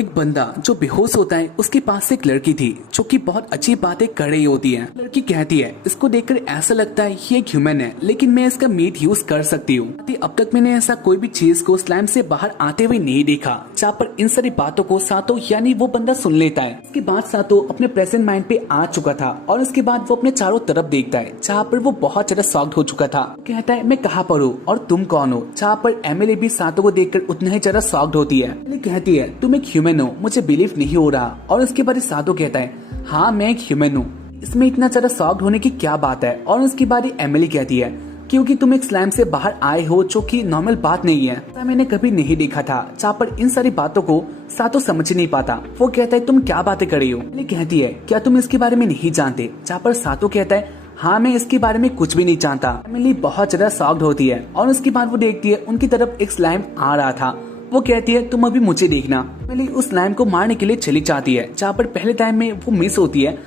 एक बंदा जो बेहोश होता है उसके पास से एक लड़की थी जो कि बहुत अच्छी बातें कर रही होती है। लड़की कहती है इसको देखकर ऐसा लगता है ये एक ह्यूमन है लेकिन मैं इसका मीट यूज कर सकती हूँ। अब तक मैंने ऐसा कोई भी चीज को स्लाइम से बाहर आते हुए नहीं देखा। जहाँ पर इन सारी बातों को सातो यानी वो बंदा सुन लेता है। इसके बाद सातो अपने प्रेजेंट माइंड पे आ चुका था और उसके बाद वो अपने चारों तरफ देखता है जहाँ पर वो बहुत ज्यादा शॉक्ड हो चुका था। कहता है मैं कहाँ पर हूँ और तुम कौन हो। जहाँ पर एमिली भी सातो को देखकर उतना ही ज्यादा शॉक्ड होती है। एमिली कहती है तुम एक ह्यूमन हो, मुझे बिलीव नहीं हो रहा। और उसके बाद सातो कहता है हाँ मैं एक ह्यूमन हूँ, इसमें इतना ज्यादा शॉक्ड होने की क्या बात है। और उसके बाद एमिली कहती है क्योंकि तुम एक स्लैम से बाहर आए हो जो कि नॉर्मल बात नहीं है, ऐसा मैंने कभी नहीं देखा था। जहाँ पर इन सारी बातों को सातो समझ नहीं पाता। वो कहता है तुम क्या बातें कर रही हो। एमिली कहती है क्या तुम इसके बारे में नहीं जानते। जहाँ पर सातो कहता है हाँ मैं इसके बारे में कुछ भी नहीं जानता। एमिली बहुत ज्यादा शॉक्ड होती है और उसके बाद वो देखती है उनकी तरफ एक स्लाइम आ रहा था। वो कहती है तुम अभी मुझे देखना। एमिली उस स्लाइम को मारने के लिए चली जाती है। जहाँ पर पहले टाइम में वो मिस होती है।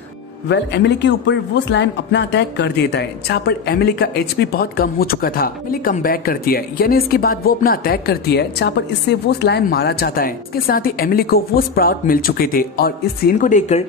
एमिली के ऊपर वो स्लाइम अपना अटैक कर देता है। जहाँ पर एमिली का एचपी बहुत कम हो चुका था। एमिली कम बैक करती है यानी इसके बाद वो अपना अटैक करती है जहाँ पर इससे वो स्लाइम मारा जाता है। इसके साथ ही एमिली को वो स्प्राउट मिल चुके थे और इस सीन को देखकर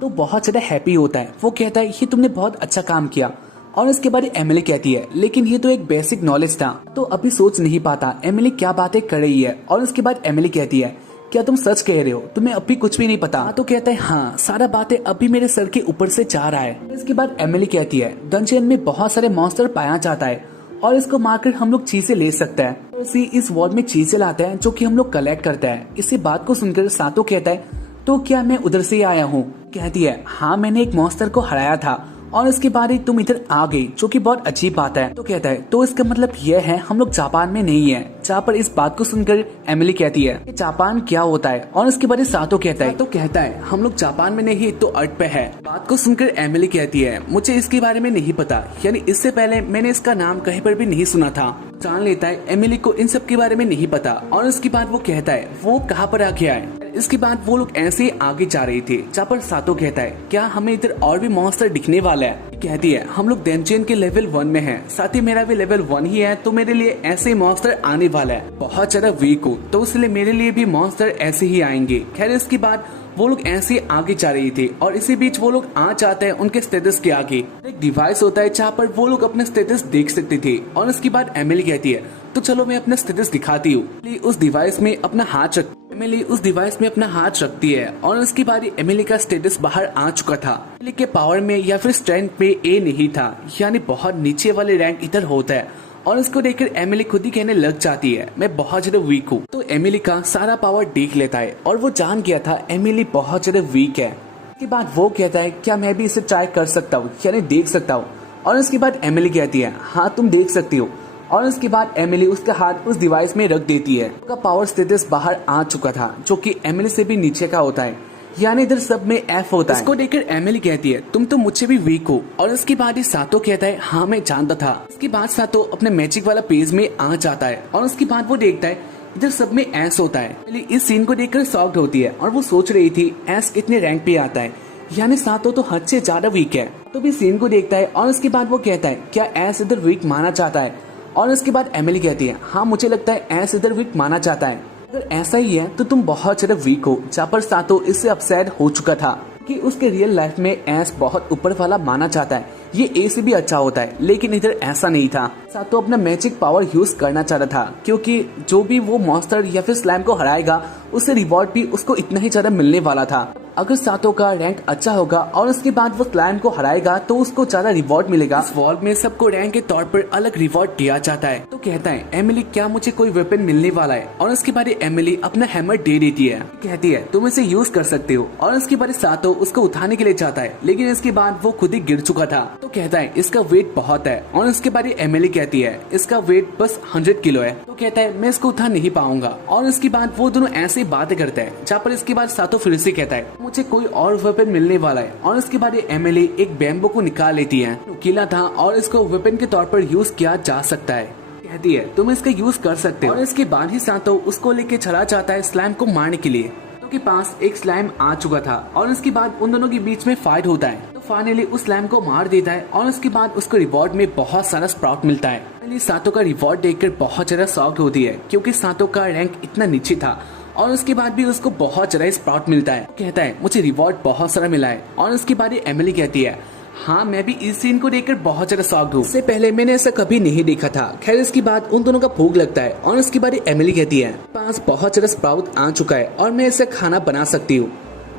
तो बहुत ज्यादा हैप्पी होता है। वो कहता है ये तुमने बहुत अच्छा काम किया। और इसके बाद एमिली कहती है लेकिन ये तो एक बेसिक नॉलेज था, तो अभी सोच नहीं पाता एमिली क्या बातें कर रही है। और उसके बाद एमिली कहती है क्या तुम सच कह रहे हो, तुम्हें अभी कुछ भी नहीं पता। तो कहता है हाँ सारा बातें अभी मेरे सर के ऊपर से जा रहा है। इसके बाद एमिली कहती है डंजन में बहुत सारे मॉन्स्टर पाया जाता है और इसको मारकर हम लोग चीजें ले सकते हैं। इसी इस वर्ल्ड में चीजें लाते हैं जो कि हम लोग कलेक्ट करते हैं। इसी बात को सुनकर सातो कहता है तो क्या मैं उधर से आया हूँ। कहती है हाँ मैंने एक मॉन्स्टर को हराया था और इसके बाद ही तुम इधर आ गई जो कि बहुत अच्छी बात है। तो कहता है तो इसका मतलब यह है हम लोग जापान में नहीं है। जहाँ पर इस बात को सुनकर एमिली कहती है कि जापान क्या होता है। और इसके बाद सातो कहता है हम लोग जापान में नहीं तो अर्थ पे है। बात को सुनकर एमिली कहती है मुझे इसके बारे में नहीं पता, यानी इससे पहले मैंने इसका नाम कहीं पर भी नहीं सुना था। जान लेता है एमिली को इन सब के बारे में नहीं पता। और उसके बाद वो कहता है वो कहाँ पर आ गया है। इसके बाद वो लोग ऐसे ही आगे जा रहे थे। जहाँ पर सातो कहता है क्या हमें इधर और भी मॉन्स्टर दिखने वाला है। कहती है हम लोग डेंजियन के लेवल 1 में हैं, साथ ही मेरा भी लेवल 1 ही है, तो मेरे लिए ऐसे मॉन्स्टर आने वाला है। बहुत ज्यादा वीक हूँ तो इसलिए मेरे लिए भी मॉन्स्टर ऐसे ही आएंगे। खैर इसके बाद वो लोग ऐसे ही आगे जा रही थी और इसी बीच वो लोग आ जाते हैं उनके स्टेटस के आगे। एक डिवाइस होता है जहाँ पर वो लोग अपने स्टेटस देख सकते थे। और उसके बाद एमिली कहती है तो चलो मैं अपना स्टेटस दिखाती हूँ। उस डिवाइस में अपना हाथ एमिली उस डिवाइस में अपना हाथ रखती है और उसके बाद एमिली का स्टेटस बाहर आ चुका था। एमिली के पावर में या फिर स्ट्रेंथ पे ए नहीं था, यानी बहुत नीचे वाले रैंक इधर होता है। और इसको देखकर एमिली खुद ही कहने लग जाती है मैं बहुत ज्यादा वीक हूँ। तो एमिली का सारा पावर देख लेता है और वो जान गया था एमिली बहुत ज्यादा वीक है। इसके बाद वो कहता है क्या मैं भी इसे ट्राई कर सकता हूँ, यानी देख सकता हूँ। और इसके बाद एमिली कहती है हाँ तुम देख सकती हो। और उसके बाद एमिली उसका हाथ उस डिवाइस में रख देती है। उसका पावर स्टेटस बाहर आ चुका था जो कि एमिली से भी नीचे का होता है, यानी इधर सब में एफ होता है। इसको देखकर एमिली कहती है तुम तो मुझसे भी वीक हो। और उसके बाद ही सातो कहता है हाँ मैं जानता था। इसके बाद सातो अपने मैजिक वाला पेज में आ जाता है और उसके बाद वो देखता है इधर सब में एस होता है। एमिली इस सीन को देखकर शॉक्ड होती है और वो सोच रही थी एस कितने रैंक पे आता है, यानी सातो तो हद से ज्यादा वीक है। तो भी सीन को देखता है और उसके बाद वो कहता है क्या एस इधर वीक माना चाहता है। और उसके बाद एमिली कहती है हाँ मुझे लगता है एस इधर वीक माना चाहता है। अगर ऐसा ही है तो तुम बहुत ज्यादा वीक हो। जहाँ पर सातो इससे अपसेट हो चुका था कि उसके रियल लाइफ में एस बहुत ऊपर वाला माना चाहता है, ये ए से भी अच्छा होता है, लेकिन इधर ऐसा नहीं था। सातो अपना मैजिक पावर यूज करना चाह रहा था क्योंकि जो भी वो मॉन्स्टर या फिर स्लैम को हराएगा उससे रिवॉर्ड भी उसको इतना ही ज्यादा मिलने वाला था। अगर सातो का रैंक अच्छा होगा और उसके बाद वो स्लैम को हराएगा तो उसको ज्यादा रिवॉर्ड मिलेगा। इस वॉल्ट में सबको रैंक के तौर पर अलग रिवॉर्ड दिया जाता है। तो कहता है एमिली क्या मुझे कोई वेपन मिलने वाला है। और उसके बाद एमिली अपना हैमर दे देती है, कहती है तुम इसे यूज कर सकते हो। और उसके बाद सातो उसको उठाने के लिए चाहता है, लेकिन इसके बाद वो खुद ही गिर चुका था। तो कहता है इसका वेट बहुत है। और उसके बाद एमिली कहती है इसका वेट बस 100 किलो है। तो कहता है मैं इसको उठा नहीं पाऊंगा। और उसके बाद वो दोनों ऐसे बातें करते हैं। जहाँ पर इसके बाद सातो फिर से कहता है मुझे कोई और वेपन मिलने वाला है। और उसके बाद एमिली एक बैम्बू को निकाल लेती है, नुकीला था और इसको वेपन के तौर पर यूज किया जा सकता है। कहती है तुम इसका यूज कर सकते हो। और इसके बाद ही सातो उसको लेके चला जाता है स्लाइम को मारने के लिए। तो के पास एक स्लाइम आ चुका था और उसके बाद उन दोनों के बीच में फाइट होता है। तो फाइनली उस स्लाइम को मार देता है और उसके बाद उसको रिवॉर्ड में बहुत सारा स्प्राउट मिलता है। फाइनली सातो का रिवॉर्ड देखकर बहुत ज्यादा शॉक्ड होती है क्योंकि सातो का रैंक इतना नीचे था और उसके बाद भी उसको बहुत ज्यादा स्प्राउट मिलता है। कहता है मुझे रिवॉर्ड बहुत सारा मिला है। और उसके बाद एमिली कहती है हाँ मैं भी इस सीन को देखकर बहुत ज्यादा शॉक्ड हूँ, इससे पहले मैंने ऐसा कभी नहीं देखा था। खैर इसके बाद उन दोनों का भूख लगता है और उसके बाद एमिली कहती है पास बहुत ज्यादा स्प्राउट आ चुका है और मैं इसे खाना बना सकती हूँ।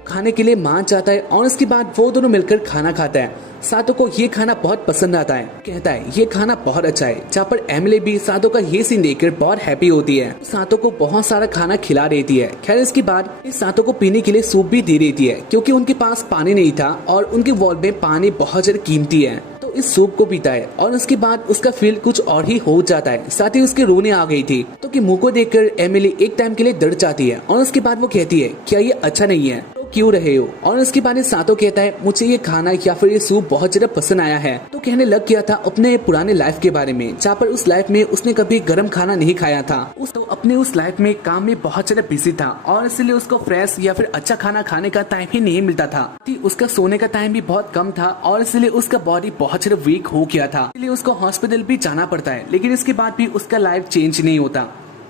खाने के लिए मान जाता है और उसके बाद वो दोनों मिलकर खाना खाता है। सातो को ये खाना बहुत पसंद आता है। कहता है ये खाना बहुत अच्छा है, जहाँ पर एमिली भी सातो का ये सीन देखकर बहुत हैप्पी होती है। सातो को बहुत सारा खाना खिला देती है। खैर इसके बाद इस सातो को पीने के लिए सूप भी दे देती है, क्योंकि उनके पास पानी नहीं था और उनके वॉल में पानी बहुत ज्यादा कीमती है। तो इस सूप को पीता है और उसके बाद उसका फील कुछ और ही हो जाता है। साथ ही उसके रोने आ गई थी, तो कि मुंह को देखकर एमिली एक टाइम के लिए डर जाती है। और उसके बाद वो कहती है क्या ये अच्छा नहीं है, क्यों रहे हो। और उसके बाद सातो कहता है मुझे ये खाना या फिर ये सूप बहुत ज्यादा पसंद आया है। तो कहने लग गया था अपने पुराने लाइफ के बारे में, जहाँ पर उस लाइफ में उसने कभी गर्म खाना नहीं खाया था। तो अपने उस लाइफ में काम में बहुत ज्यादा बिजी था और इसलिए उसको फ्रेश या फिर अच्छा खाना खाने का टाइम ही नहीं मिलता था। उसका सोने का टाइम भी बहुत कम था और इसलिए उसका बॉडी बहुत ज्यादा वीक हो गया था, इसलिए उसको हॉस्पिटल भी जाना पड़ता है। लेकिन इसके बाद भी उसका लाइफ चेंज नहीं होता।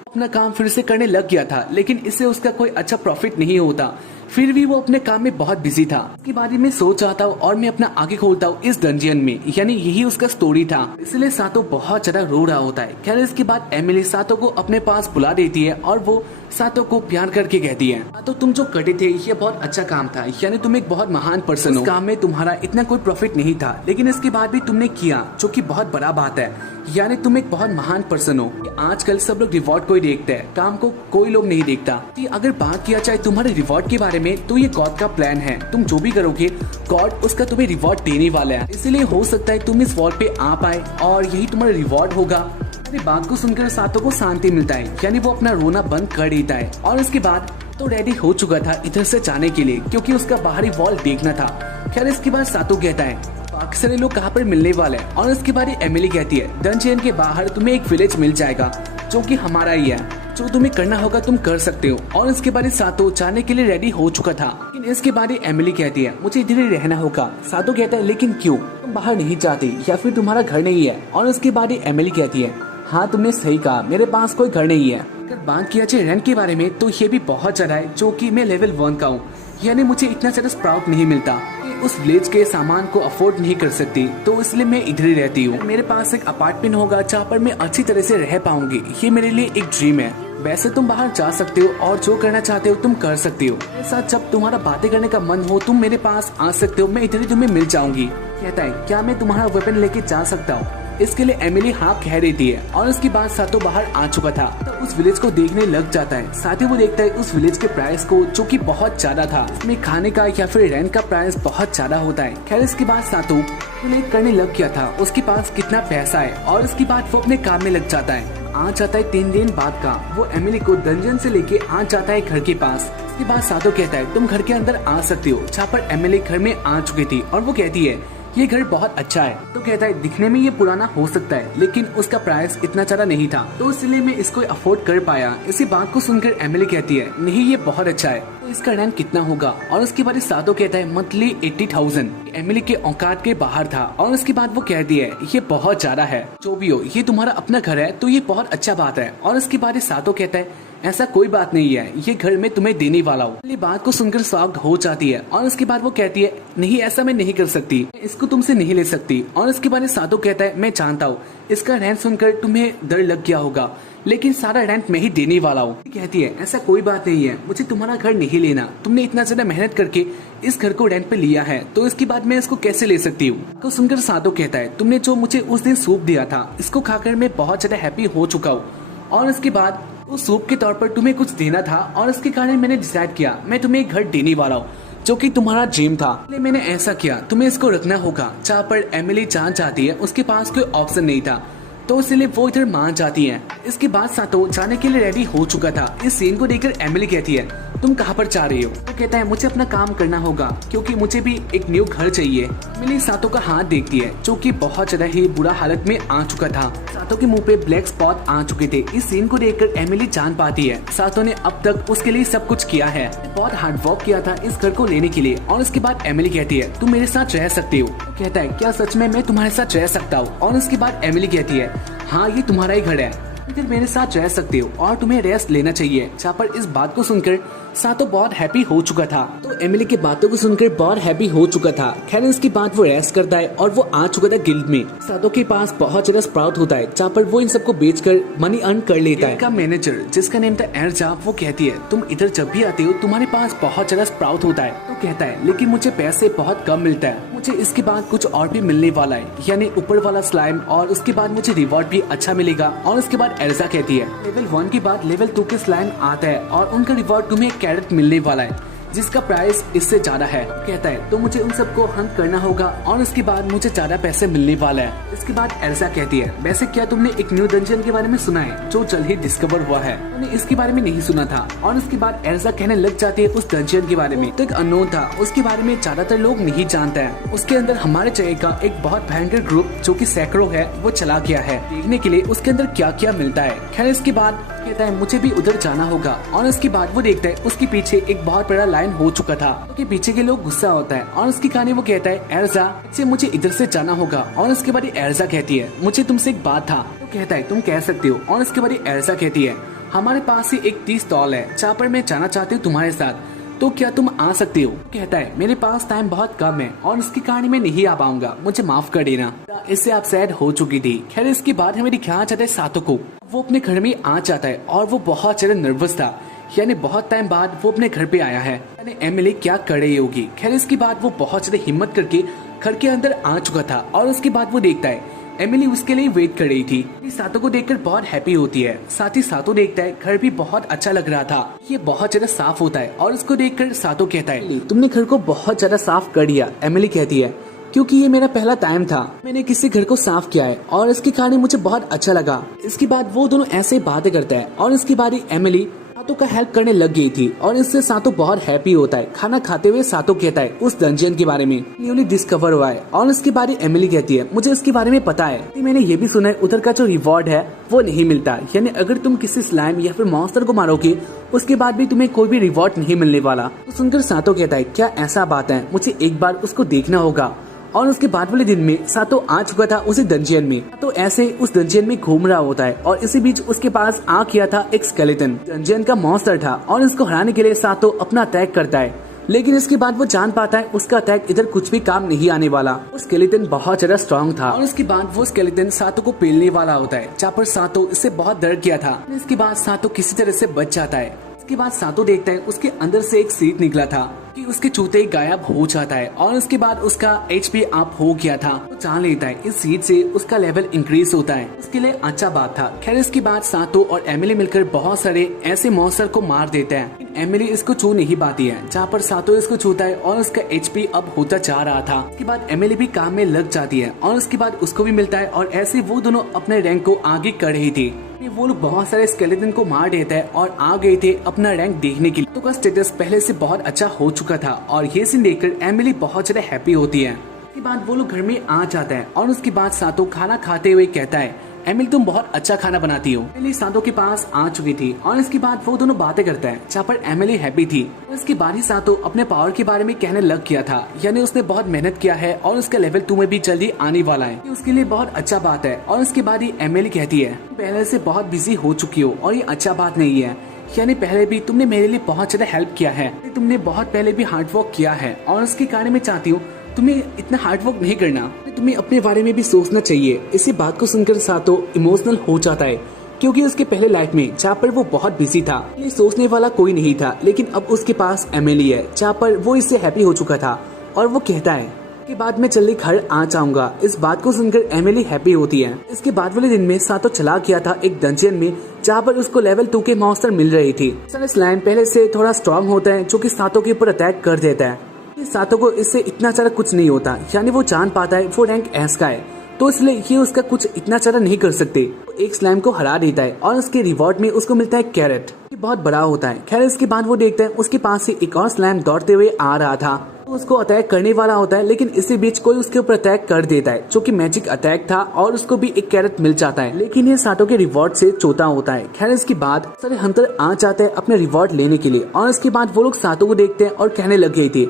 अपना काम फिर से करने लग गया था, लेकिन इससे उसका कोई अच्छा प्रॉफिट नहीं होता। फिर भी वो अपने काम में बहुत बिजी था। इसके बारे में सोच आता हूँ और मैं अपना आगे खोलता हूँ इस डंजियन में, यानी यही उसका स्टोरी था। इसलिए सातो बहुत ज्यादा रो रहा होता है। खैर इसके बाद एमिली सातो को अपने पास बुला देती है और वो सातो को प्यार करके कहती है तो तुम जो करते थे ये बहुत अच्छा काम था, यानी तुम एक बहुत महान पर्सन हो। काम में तुम्हारा इतना कोई प्रॉफिट नहीं था, लेकिन इसके बाद भी तुमने किया, जो कि बहुत बड़ा बात है। यानी तुम एक बहुत महान पर्सन हो। आजकल सब लोग रिवॉर्ड को ही देखते हैं, काम को कोई लोग नहीं देखता। अगर बात किया जाए तुम्हारे रिवॉर्ड के बारे में, तो ये गॉड का प्लान है। तुम जो भी करोगे गॉड उसका तुम्हें रिवॉर्ड देने वाला है। इसलिए हो सकता है तुम इस वॉल पे आ पाए और यही तुम्हारा रिवॉर्ड होगा। बात को सुनकर सातो को शांति मिलता है, यानी वो अपना रोना बंद कर देता है। और इसके बाद तो रेडी हो चुका था इधर से जाने के लिए, क्योंकि उसका बाहरी वॉल देखना था। खैर इसके बाद सातो कहता है बाकी सारे लोग कहाँ पर मिलने वाले हैं। और इसके बाद एमिली कहती है डंजियन के बाहर तुम्हें एक विलेज मिल जाएगा, जो कि हमारा ही है। जो तुम्हें करना होगा तुम कर सकते हो। और इसके बाद सातो जाने के लिए रेडी हो चुका था, लेकिन इसके बाद एमिली कहती है मुझे इधर ही रहना होगा। सातो कहता है लेकिन क्यों, तुम बाहर नहीं जाती या फिर तुम्हारा घर नहीं है। और इसके बाद एमिली कहती है हाँ तुमने सही कहा, मेरे पास कोई घर नहीं है। अगर बात किया जाए रेंट के बारे में, तो ये भी बहुत ज्यादा है, जो कि मैं लेवल 1 का हूँ, यानी मुझे इतना ज्यादा स्प्राउट नहीं मिलता। उस विलेज के सामान को अफोर्ड नहीं कर सकती, तो इसलिए मैं इधर ही रहती हूँ। मेरे पास एक अपार्टमेंट होगा जहाँ पर मैं अच्छी तरह से रह पाऊंगी, ये मेरे लिए एक ड्रीम है। वैसे तुम बाहर जा सकते हो और जो करना चाहते हो तुम कर सकते हो। मेरे साथ जब तुम्हारा बातें करने का मन हो तुम मेरे पास आ सकते हो, मैं इधर ही तुम्हें मिल जाऊंगी। कहता है क्या मैं तुम्हारा वेपन लेके जा सकता हूँ। इसके लिए एमिली हाँ कह देती है। और उसके बाद सातो बाहर आ चुका था, तो उस विलेज को देखने लग जाता है। साथ ही वो देखता है उस विलेज के प्राइस को, जो कि बहुत ज्यादा था। इसमें खाने का या फिर रेंट का प्राइस बहुत ज्यादा होता है। खैर इसके बाद सातो कैलकुलेट करने लग गया था उसके पास कितना पैसा है। और इसके बाद वो अपने काम में लग जाता है। आ जाता है 3 दिन बाद का, वो एमिली को डंजन से लेके आ जाता है घर के पास। इसके बाद सातो कहता है तुम घर के अंदर आ सकते हो, जहाँ पर एमिली घर में आ चुकी थी। और वो कहती है ये घर बहुत अच्छा है। तो कहता है दिखने में ये पुराना हो सकता है, लेकिन उसका प्राइस इतना ज्यादा नहीं था, तो इसलिए मैं इसको अफोर्ड कर पाया। इसी बात को सुनकर एमिली कहती है नहीं ये बहुत अच्छा है, तो इसका रेंट कितना होगा। और उसके बाद सातो कहता है मंथली 80,000। एमिली के औकात के बाहर था। और उसके बाद वो कहती है ये बहुत ज्यादा है, जो भी हो ये तुम्हारा अपना घर है, तो ये बहुत अच्छा बात है। और उसके बाद सातो कहता है ऐसा कोई बात नहीं है, ये घर मैं तुम्हें देने वाला हूँ। ये बात को सुनकर शॉक्ड हो जाती है। और उसके बाद वो कहती है नहीं ऐसा मैं नहीं कर सकती, इसको तुमसे नहीं ले सकती। और उसके बाद सातो कहता है मैं जानता हूँ इसका रेंट सुनकर तुम्हें डर लग गया होगा, लेकिन सारा रेंट मैं ही देने वाला हूँ। कहती है ऐसा कोई बात नहीं है, मुझे तुम्हारा घर नहीं लेना। तुमने इतना ज्यादा मेहनत करके इस घर को रेंट पे लिया है, तो इसके बाद मैं इसको कैसे ले सकती हूँ। तो सुनकर सातो कहता है तुमने जो मुझे उस दिन सूप दिया था, इसको खाकर मैं बहुत ज्यादा हैप्पी हो चुका हूँ। और इसके बाद उस सूप के तौर पर तुम्हें कुछ देना था, और इसके कारण मैंने डिसाइड किया मैं तुम्हें एक घर देने वाला हूँ, जो कि तुम्हारा ड्रीम था। इसलिए मैंने ऐसा किया, तुम्हें इसको रखना होगा। जहाँ पर एमिली जहाँ चाहती है उसके पास कोई ऑप्शन नहीं था, तो इसलिए वो इधर मान जाती है। इसके बाद सातो जाने के लिए रेडी हो चुका था। इस सीन को देखकर एमिली कहती है तुम कहाँ पर जा रही हो। वो कहता है मुझे अपना काम करना होगा, क्योंकि मुझे भी एक न्यू घर चाहिए। एमिली सातो का हाथ देखती है, जो कि बहुत ज्यादा ही बुरा हालत में आ चुका था। सातो के मुंह पे ब्लैक स्पॉट आ चुके थे। इस सीन को देखकर एमिली जान पाती है सातो ने अब तक उसके लिए सब कुछ किया है, बहुत हार्ड वर्क किया था इस घर को लेने के लिए। और उसके बाद एमिली कहती है तुम मेरे साथ रह सकती हो। कहता है क्या सच में मैं तुम्हारे साथ रह सकता हूँ। और उसके बाद एमिली कहती है हाँ ये तुम्हारा ही घर है, फिर मेरे साथ रह सकते हो और तुम्हें रेस्ट लेना चाहिए। जहाँ पर इस बात को सुनकर सातो बहुत हैप्पी हो चुका था। तो एमिली की बातों को सुनकर बहुत हैप्पी हो चुका था। खैर इसके बाद वो रेस्ट करता है और वो आ चुका था गिल्ड में। सातो के पास बहुत ज्यादा स्प्राउट होता है जहाँ पर वो इन सबको बेचकर मनी अर्न कर लेता है। का मैनेजर जिसका नेम था एरजा, वो कहती है तुम इधर जब भी आते हो तुम्हारे पास बहुत ज्यादा स्प्राउट होता है। तो कहता है लेकिन मुझे पैसे बहुत कम मिलता है, मुझे इसके बाद कुछ और भी मिलने वाला है, यानी ऊपर वाला स्लाइम, और उसके बाद मुझे रिवॉर्ड भी अच्छा मिलेगा। और उसके बाद एरजा कहती है लेवल 1 के बाद लेवल 2 के स्लाइम आता है और उनका रिवॉर्ड तुम्हें कैरेट मिलने वाला है जिसका प्राइस इससे ज्यादा है। कहता है तो मुझे उन सबको हंट करना होगा और उसके बाद मुझे ज्यादा पैसे मिलने वाला है। इसके बाद एल्सा कहती है वैसे क्या तुमने एक न्यू डंजन के बारे में सुना है जो जल्द ही डिस्कवर हुआ है? मैंने इसके बारे में नहीं सुना था। और उसके बाद एल्सा कहने लग जाती है उस डंजन के बारे में। तो एक अननोन था, उसके बारे में ज्यादातर लोग नहीं जानते हैं। उसके अंदर हमारे चाहिए का एक बहुत भयंकर ग्रुप जो की सैकड़ो है वो चला गया है देखने के लिए उसके अंदर क्या क्या मिलता है। खैर इसके बाद कहता है मुझे भी उधर जाना होगा। और उसके बाद वो देखता है उसके पीछे एक बहुत बड़ा लाइन हो चुका था। उसके पीछे के लोग गुस्सा होता है और उसकी कहानी वो कहता है एरजा से मुझे इधर से जाना होगा। और उसके बाद एरजा कहती है मुझे तुमसे एक बात था। तो कहता है तुम कह सकते हो। और उसके बाद एरजा कहती है हमारे पास ही एक 30 स्टॉल है जहाँ पर मैं जाना चाहती हूँ तुम्हारे साथ, तो क्या तुम आ सकते हो? कहता है मेरे पास टाइम बहुत कम है और उसकी कहानी में नहीं आ पाऊंगा, मुझे माफ कर देना। इससे आप सैड हो चुकी थी। खैर इसके बाद हमें दिखाया जाता है सातो को। वो अपने घर में आ जाता है और वो बहुत ज्यादा नर्वस था, यानी बहुत टाइम बाद वो अपने घर पे आया है। यानी एमिली क्या कर रही होगी। खैर इसके बाद वो बहुत ज्यादा हिम्मत करके घर के अंदर आ चुका था। और उसके बाद वो देखता है एमिली उसके लिए वेट कर रही थी। सातो को देखकर बहुत हैप्पी होती है। साथ ही सातो देखता है घर भी बहुत अच्छा लग रहा था, ये बहुत ज्यादा साफ होता है। और उसको देखकर सातो कहता है तुमने घर को बहुत ज्यादा साफ कर दिया। एमिली कहती है क्योंकि ये मेरा पहला टाइम था, मैंने किसी घर को साफ किया है और इसकी कहानी मुझे बहुत अच्छा लगा। इसके बाद वो दोनों ऐसे बातें करते हैं और इसके बाद ही एमिली सातो का हेल्प करने लग गई थी और इससे सातो बहुत हैप्पी होता है। खाना खाते हुए सातो कहता है उस डंजन के बारे में न्यूली डिस्कवर हुआ है। और उसके बाद एमिली कहती है मुझे इसके बारे में पता है, मैंने ये भी सुना है उधर का जो रिवॉर्ड है वो नहीं मिलता, यानी अगर तुम किसी स्लाइम या फिर मॉन्स्टर को मारोगे उसके बाद भी तुम्हें कोई भी रिवॉर्ड नहीं मिलने वाला। तो सुनकर सातो कहता है क्या ऐसा बात है, मुझे एक बार उसको देखना होगा। और उसके बाद वाले दिन में सातो आ चुका था उसी डंजियन में। तो ऐसे उस डंजियन में घूम रहा होता है और इसी बीच उसके पास आ किया था एक स्केलेटन, डंजियन का मॉन्स्टर था। और इसको हराने के लिए सातो अपना अटैक करता है, लेकिन इसके बाद वो जान पाता है उसका अटैक इधर कुछ भी काम नहीं आने वाला। वो स्केलेटन बहुत ज्यादा स्ट्रॉन्ग था। और इसके बाद वो स्केलेटन सातो को पेलने वाला होता है, जहाँ पर सातो इससे बहुत डर गया था। इसके बाद सातो किसी तरह से बच जाता है। इसके बाद सातो देखता है उसके अंदर से एक सीट निकला था कि उसके चूते गायब हो जाता है। और उसके बाद उसका HP अप हो गया था। वो जान लेता है इस सीट से उसका लेवल इंक्रीज होता है, उसके लिए अच्छा बात था। खैर इसके बाद सातो और एमिली मिलकर बहुत सारे ऐसे मॉन्स्टर को मार देते हैं। एमिली इसको छू नहीं पाती है, जहाँ पर सातो इसको छूता है और उसका HP अप होता जा रहा था। उसके बाद एमिली भी काम में लग जाती है और उसके बाद उसको भी मिलता है। और ऐसे वो दोनों अपने रैंक को आगे कर रही थी। वो लोग बहुत सारे स्केलेटन को मार देते हैं और आ गए थे अपना रैंक देखने के लिए। तो का स्टेटस पहले से बहुत अच्छा हो चुका था और ये सीन देखकर एमिली बहुत ज्यादा हैप्पी होती है। उसके बाद वो लोग घर में आ जाते हैं और उसके बाद सातो खाना खाते हुए कहता है एमिली तुम बहुत अच्छा खाना बनाती हो। एमिली सातो के पास आ चुकी थी और इसके बाद वो दोनों बातें करते हैं, जहाँ पर एमिली हैप्पी थी। और इसके बाद ही सातो अपने पावर के बारे में कहने लग गया था, यानी उसने बहुत मेहनत किया है और उसका लेवल 2 में भी जल्दी आने वाला है, ये उसके लिए बहुत अच्छा बात है। और इसके बाद ही एमिली कहती है पहले से बहुत बिजी हो चुकी हो और ये अच्छा बात नहीं है, यानी पहले भी तुमने मेरे लिए बहुत ज्यादा हेल्प किया है, तुमने बहुत पहले भी हार्ड वर्क किया है। और उसके कारण मैं चाहती हूँ तुम्हें इतना हार्ड वर्क नहीं करना, तुम्हें अपने बारे में भी सोचना चाहिए। इसी बात को सुनकर सातो इमोशनल हो जाता है, क्योंकि उसके पहले लाइफ में जहाँ पर वो बहुत बिजी था, ये सोचने वाला कोई नहीं था। लेकिन अब उसके पास एमिली है, जहाँ पर वो इससे हैप्पी हो चुका था। और वो कहता है के बाद मैं जल्दी घर आ जाऊंगा। इस बात को सुनकर एमिली हैप्पी होती है। इसके बाद वाले दिन में सातो चला गया था एक डंजियन में, जहाँ पर उसको लेवल 2 के मॉन्स्टर मिल रही थी। स्लाइम पहले से थोड़ा स्ट्रॉन्ग होता है, जो कि सातो के ऊपर अटैक कर देता है। सातो को इससे इतना ज्यादा कुछ नहीं होता, यानी वो जान पाता है वो रैंक एस का है, तो इसलिए ये उसका कुछ इतना ज्यादा नहीं कर सकते। एक स्लाइम को हरा देता है और उसके रिवॉर्ड में उसको मिलता है कैरेट, ये बहुत बड़ा होता है। खैर इसके बाद वो देखता है उसके पास से एक और स्लाइम दौड़ते हुए आ रहा था, तो उसको अटैक करने वाला होता है। लेकिन इसी बीच कोई उसके ऊपर अटैक कर देता है, जो कि मैजिक अटैक था और उसको भी एक कैरेट मिल जाता है। लेकिन ये सातो के रिवॉर्ड से चौथा होता है। खैर इसके बाद सारे हंटर आ जाते हैं अपने रिवॉर्ड लेने के लिए। और इसके बाद वो लोग सातो को देखते हैं और कहने लग गई थी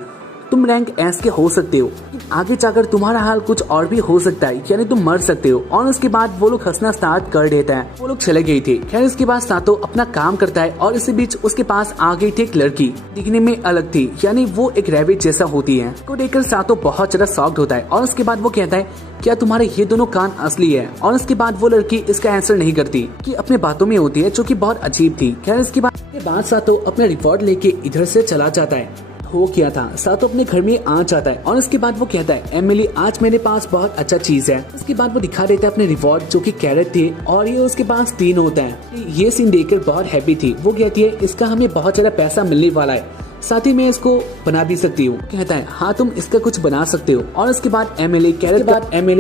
तुम रैंक एस के हो सकते हो, आगे जाकर तुम्हारा हाल कुछ और भी हो सकता है, यानी तुम मर सकते हो। और उसके बाद वो लोग हंसना स्टार्ट कर देता है। वो लोग चले गए थे। खैर इसके बाद सातो अपना काम करता है और इसी बीच उसके पास आ गई थी एक लड़की, दिखने में अलग थी, यानी वो एक रैबिट जैसा होती है। को देखकर सातो बहुत ज्यादा शॉक्ड होता है और उसके बाद वो कहता है क्या तुम्हारे ये दोनों कान असली है? और उसके बाद वो लड़की इसका आंसर नहीं करती कि अपने बातों में होती है, जो कि बहुत अजीब थी। खैर इसके बाद सातो अपना रिवॉर्ड लेके इधर से चला जाता है। हो किया था, सातो अपने घर में आ जाता है और उसके बाद वो कहता है एमिली आज मेरे पास बहुत अच्छा चीज है। उसके बाद वो दिखा देता है अपने रिवॉर्ड जो कि कैरेट थे और ये उसके पास 3 होता है। ये सीन देखकर बहुत हैप्पी थी। वो कहती है इसका हमें बहुत ज्यादा पैसा मिलने वाला है, साथ ही मैं इसको बना भी सकती हूँ। कहता है हाँ तुम इसका कुछ बना सकते हो। और उसके बाद एमिली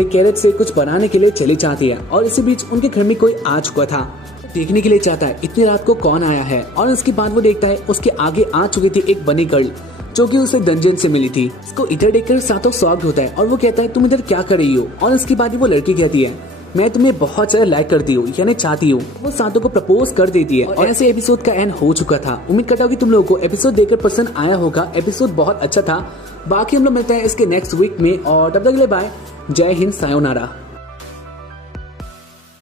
कैरेट से कुछ बनाने के लिए चली जाती है और इसी बीच उनके घर में कोई आ चुका था, देखने के लिए चाहता है इतनी रात को कौन आया है। और उसके बाद वो देखता है उसके आगे आ चुकी थी एक बनी गर्ल जो कि उसे डंजन से मिली थी। इसको इधर देखकर सातो शॉक्ड होता है और वो कहता है तुम इधर क्या कर रही हो? और उसके बाद वो लड़की कहती है मैं तुम्हें बहुत ज्यादा लाइक करती हूँ, यानी चाहती हूँ। वो सातो को प्रपोज कर देती है और ऐसे एपिसोड का एंड हो चुका था। उम्मीद करता हूँ कि तुम लोगों को एपिसोड देखकर पसंद आया होगा। एपिसोड बहुत अच्छा था। बाकी हम लोग मिलते हैं इसके नेक्स्ट वीक में और तब तक के लिए बाय। जय हिंद, सायोनारा।